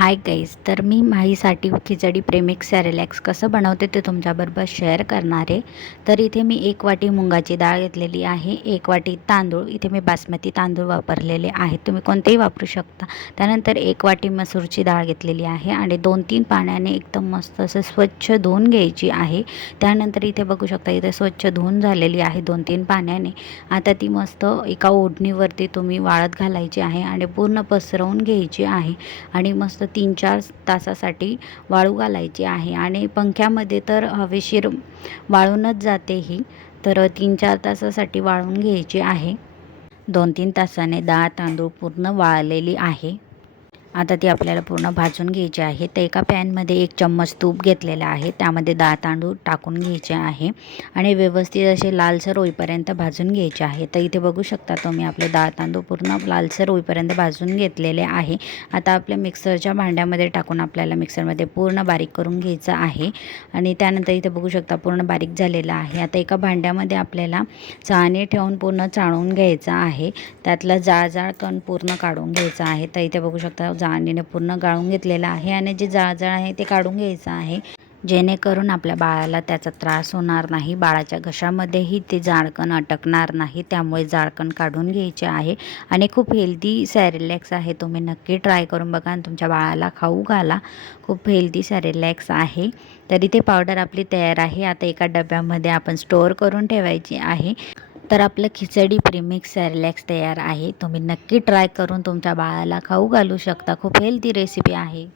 Hi guys, तर मी माहीसाठी खिचडी premix सॅरेलॅक्स कसं बनवते ते तुमच्याबरोबर शेअर करणार आहे. तर इथे मी 1 वाटी मुगाची डाळ घेतलेली आहे, 1 वाटी तांदूळ, इथे मी बासमती तांदूळ वापरलेले आहेत, तुम्ही कोणतेही वापरू शकता. त्यानंतर 1 वाटी मसूरची डाळ घेतलेली आहे आणि 2-3 पाण्याने एकदम मस्त असं स्वच्छ धुवून घ्यायची आहे. त्यानंतर इथे बघू शकता, इथे स्वच्छ धुवून झालेली आहे 2-3 पाण्याने. आता ती मस्त एका ओढणीवरती तुम्ही वाळत घालायची आहे आणि पूर्ण पसरवून घ्यायची आहे आणि मस्त 3-4 तासासाठी वाळू घालायची आहे. आणि पंख्यामध्ये तर हवेशीर वाळूनच जाते ही, तर 3-4 तासासाठी वाळून घ्यायची आहे. 2-3 तासाने डाळ तांदूळ पूर्ण वाळलेली आहे. आता ती आपल्याला पूर्ण भाजून घ्यायची आहे. तर एका पॅनमध्ये 1 चम्मच तूप घेतलेला आहे, त्यामध्ये डाळ तांदूळ टाकून घ्यायचे आहे आणि व्यवस्थित असे लालसर होईपर्यंत भाजून घ्यायचे आहे. तर इथे बघू शकता तुम्ही आपले डाळ तांदूळ पूर्ण लालसर होईपर्यंत भाजून घेतलेले आहे. आता आपल्या मिक्सरच्या भांड्यामध्ये टाकून आपल्याला मिक्सरमध्ये पूर्ण बारीक करून घ्यायचं आहे आणि त्यानंतर इथे बघू शकता पूर्ण बारीक झालेलं आहे. आता एका भांड्यामध्ये आपल्याला चाळणी ठेवून पूर्ण चाळून घ्यायचं आहे, त्यातलं जाळ कण पूर्ण काढून घ्यायचं आहे. तर इथे बघू शकता चाळणीने पूर्ण गाळून घेतलेलं आहे आणि जे जाळ आहे ते काढून घ्यायचं आहे, जेणेकरून आपल्या बाळाला त्याचा त्रास होणार नाही, बाळाच्या घशामध्येही ते जाळकण अटकणार नाही. त्यामुळे जाळकण काढून घ्यायचे आहे आणि खूप हेल्दी सॅरेलॅक्स आहे, तुम्ही नक्की ट्राय करून बघा आणि तुमच्या बाळाला खाऊ घाला. खूप हेल्दी सॅरेलॅक्स आहे. तरी ते पावडर आपली तयार आहे. आता एका डब्यामध्ये आपण स्टोअर करून ठेवायची आहे. तर आपलं खिचडी प्रीमिक्स सॅरेलॅक्स तयार आहे. तुम्ही नक्की ट्राय करून तुमच्या बाळाला खाऊ घालू शकता. खूप हेल्दी रेसिपी आहे.